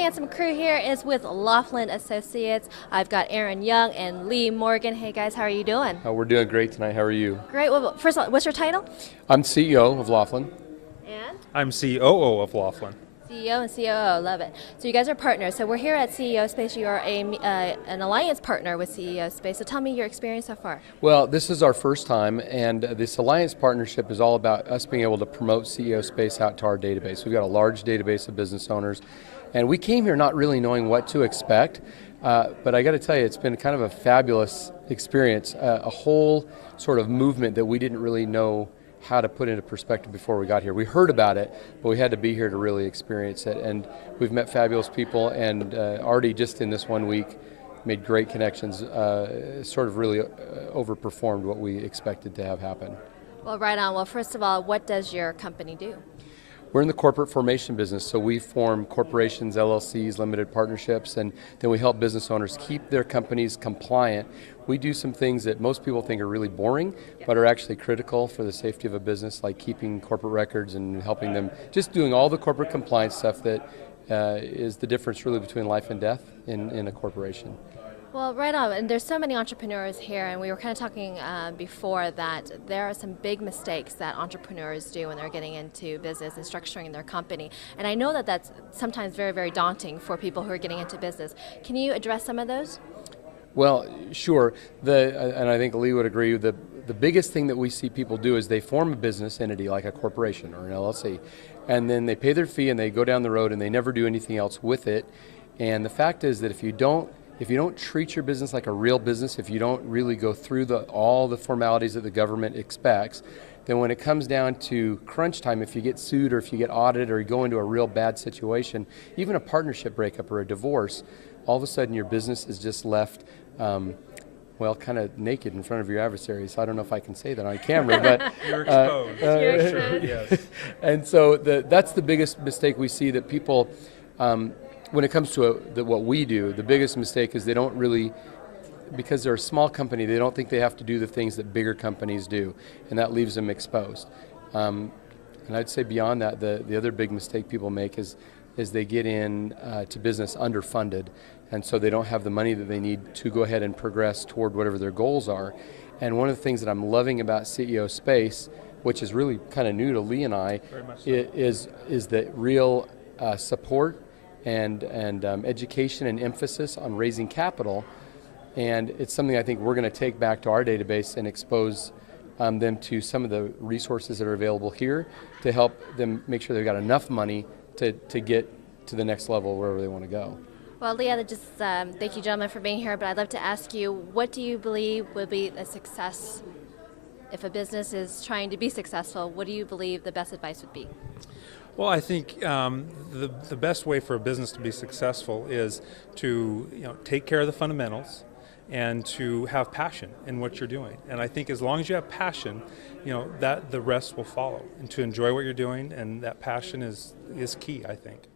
handsome crew here is with Laughlin Associates. I've got Aaron Young and Lee Morgan. Hey guys, how are you doing? We're doing great tonight. How are you? Great. Well, first of all, what's your title? I'm CEO of Laughlin. And? I'm COO of Laughlin. CEO and COO, love it. So you guys are partners. So we're here at CEO Space. You are an alliance partner with CEO Space. So tell me your experience so far. Well, this is our first time, and this alliance partnership is all about us being able to promote CEO Space out to our database. We've got a large database of business owners, and we came here not really knowing what to expect, but I got to tell you, it's been kind of a fabulous experience, a whole sort of movement that we didn't really know how to put into perspective before we got here. We heard about it, but we had to be here to really experience it. And we've met fabulous people, and already just in this 1 week made great connections, sort of really overperformed what we expected to have happen. Well, right on. Well, first of all, what does your company do? We're in the corporate formation business, so we form corporations, LLCs, limited partnerships, and then we help business owners keep their companies compliant. We do some things that most people think are really boring, but are actually critical for the safety of a business, like keeping corporate records and helping them, just doing all the corporate compliance stuff that is the difference really between life and death in a corporation. Well, right on, and there's so many entrepreneurs here, and we were kind of talking before that there are some big mistakes that entrepreneurs do when they're getting into business and structuring their company. And I know that that's sometimes very, very daunting for people who are getting into business. Can you address some of those? Well, sure, and I think Lee would agree, the biggest thing that we see people do is they form a business entity like a corporation or an LLC, and then they pay their fee and they go down the road and they never do anything else with it. And the fact is that if you don't treat your business like a real business, if you don't really go through all the formalities that the government expects, then when it comes down to crunch time, if you get sued or if you get audited or you go into a real bad situation, even a partnership breakup or a divorce, all of a sudden your business is just left, well, kind of naked in front of your adversaries. I don't know if I can say that on camera, but You're exposed. You're exposed. Yes. And so that's the biggest mistake we see, that people, when it comes to what we do, the biggest mistake is they don't really, because they're a small company, they don't think they have to do the things that bigger companies do, and that leaves them exposed. And I'd say beyond that, the other big mistake people make is they get in to business underfunded, and so they don't have the money that they need to go ahead and progress toward whatever their goals are. And one of the things that I'm loving about CEO Space, which is really kind of new to Lee and I, is the real support and education and emphasis on raising capital. And it's something I think we're going to take back to our database and expose them to some of the resources that are available here to help them make sure they've got enough money to get to the next level wherever they want to go. Well, Leah, just thank you, gentlemen, for being here, but I'd love to ask you, what do you believe will be a success? If a business is trying to be successful, what do you believe the best advice would be? Well, I think the best way for a business to be successful is to take care of the fundamentals and to have passion in what you're doing. And I think as long as you have passion, that the rest will follow. And to enjoy what you're doing, and that passion is key, I think.